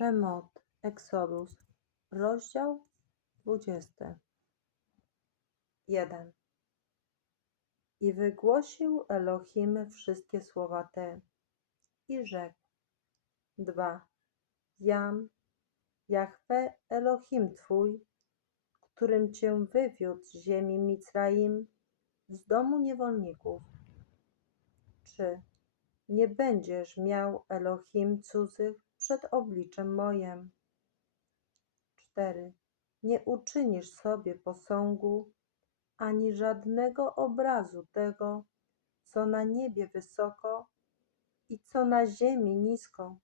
Szemot, Eksodus, rozdział 20. 1. I wygłosił Elohim wszystkie słowa te i rzekł. 2. Jam, Jahwe Elohim Twój, którym Cię wywiódł z ziemi Micraim, z domu niewolników. 3. Nie będziesz miał Elohim cudzych przed obliczem mojem. 4. Nie uczynisz sobie posągu, ani żadnego obrazu tego, co na niebie wysoko i co na ziemi nisko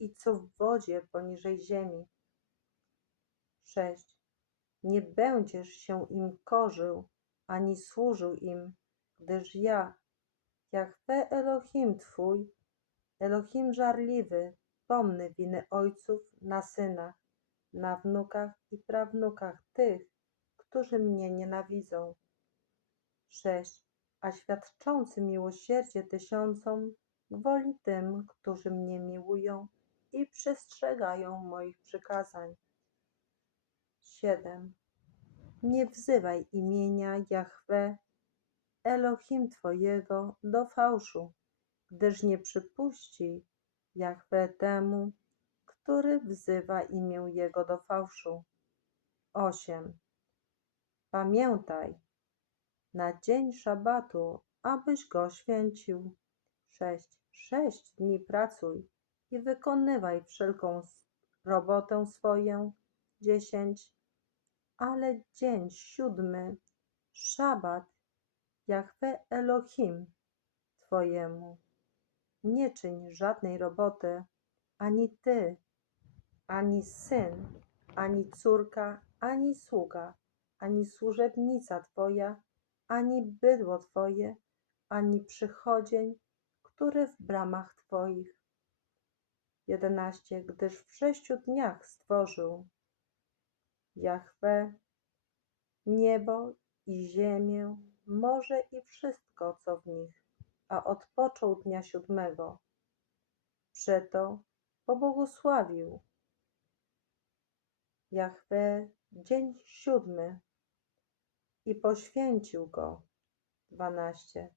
i co w wodzie poniżej ziemi. 6. Nie będziesz się im korzył, ani służył im, gdyż ja, Jahwe Elohim Twój, Elohim żarliwy, pomnę winy ojców na synach, na wnukach i prawnukach tych, którzy mnie nienawidzą. 6. A świadczący miłosierdzie tysiącom gwoli tym, którzy mnie miłują i przestrzegają moich przykazań. 7. Nie wzywaj imienia Jahwe, Elohim Twojego, do fałszu, gdyż nie przypuści Jahwe temu, który wzywa imię Jego do fałszu. 8. Pamiętaj na dzień szabatu, abyś go święcił. 6. Sześć dni pracuj i wykonywaj wszelką robotę swoją. 10. Ale dzień siódmy, szabat, Jahwe Elohim Twojemu. Nie czyń żadnej roboty, ani ty, ani syn, ani córka, ani sługa, ani służebnica Twoja, ani bydło Twoje, ani przychodzień, który w bramach Twoich. 11. Gdyż w sześciu dniach stworzył Jahwe niebo i ziemię, morze i wszystko, co w nich, a odpoczął dnia siódmego. Przeto pobłogosławił Jahwe dzień siódmy i poświęcił go. 12.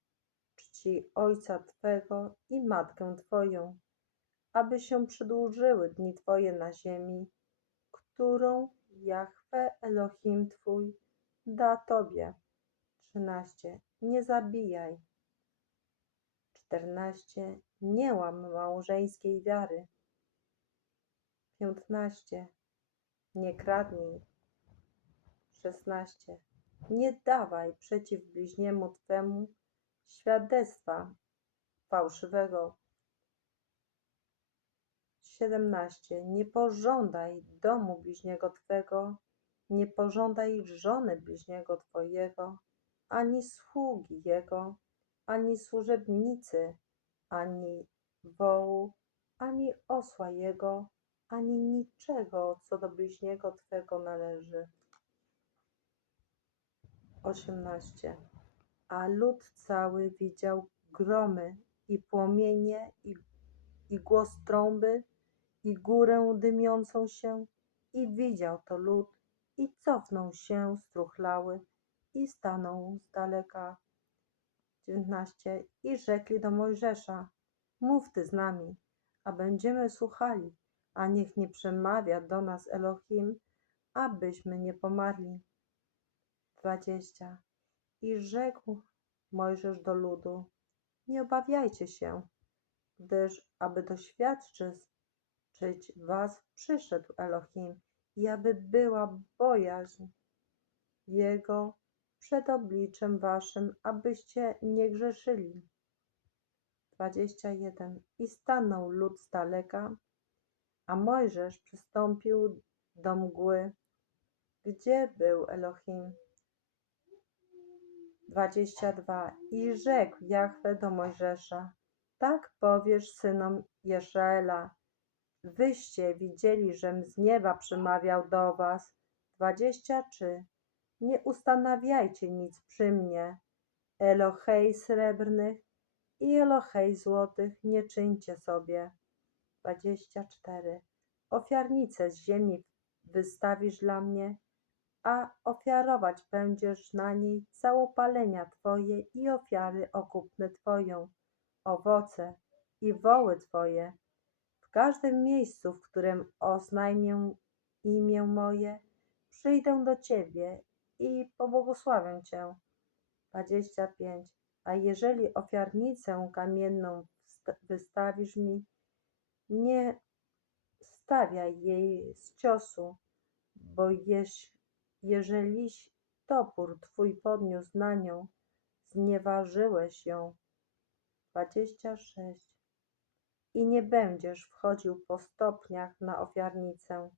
Czci ojca Twego i matkę Twoją, aby się przedłużyły dni Twoje na ziemi, którą Jahwe Elohim Twój da Tobie. 13. Nie zabijaj. 14. Nie łam małżeńskiej wiary. 15. Nie kradnij. 16. Nie dawaj przeciw bliźniemu Twemu świadectwa fałszywego. 17. Nie pożądaj domu bliźniego Twego, nie pożądaj żony bliźniego Twojego, ani sługi jego, ani służebnicy, ani wołu, ani osła jego, ani niczego, co do bliźniego Twego należy. 18. A lud cały widział gromy i płomienie i, i głos trąby i górę dymiącą się i widział to lud i cofnął się struchlały i stanął z daleka. 19. I rzekli do Mojżesza, mów ty z nami, a będziemy słuchali, a niech nie przemawia do nas Elohim, abyśmy nie pomarli. 20. I rzekł Mojżesz do ludu, nie obawiajcie się, gdyż aby doświadczyć was przyszedł Elohim i aby była bojaźń Jego przed obliczem waszym, abyście nie grzeszyli. 21. I stanął lud z daleka, a Mojżesz przystąpił do mgły, gdzie był Elohim. 22. I rzekł Jahwe do Mojżesza, tak powiesz synom Izraela, wyście widzieli, żem z nieba przemawiał do was. 23. Nie ustanawiajcie nic przy mnie, Elohej srebrnych i Elohej złotych nie czyńcie sobie. 24. ofiarnicę z ziemi wystawisz dla mnie, a ofiarować będziesz na niej całopalenia Twoje i ofiary okupne Twoją, owoce i woły Twoje. W każdym miejscu, w którym oznajmię imię moje, przyjdę do Ciebie i pobłogosławię Cię. 25. A jeżeli ofiarnicę kamienną wystawisz mi, nie stawiaj jej z ciosu, bo jeżeliś topór Twój podniósł na nią, znieważyłeś ją. 26. I nie będziesz wchodził po stopniach na ofiarnicę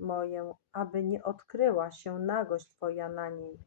moję, aby nie odkryła się nagość Twoja na niej.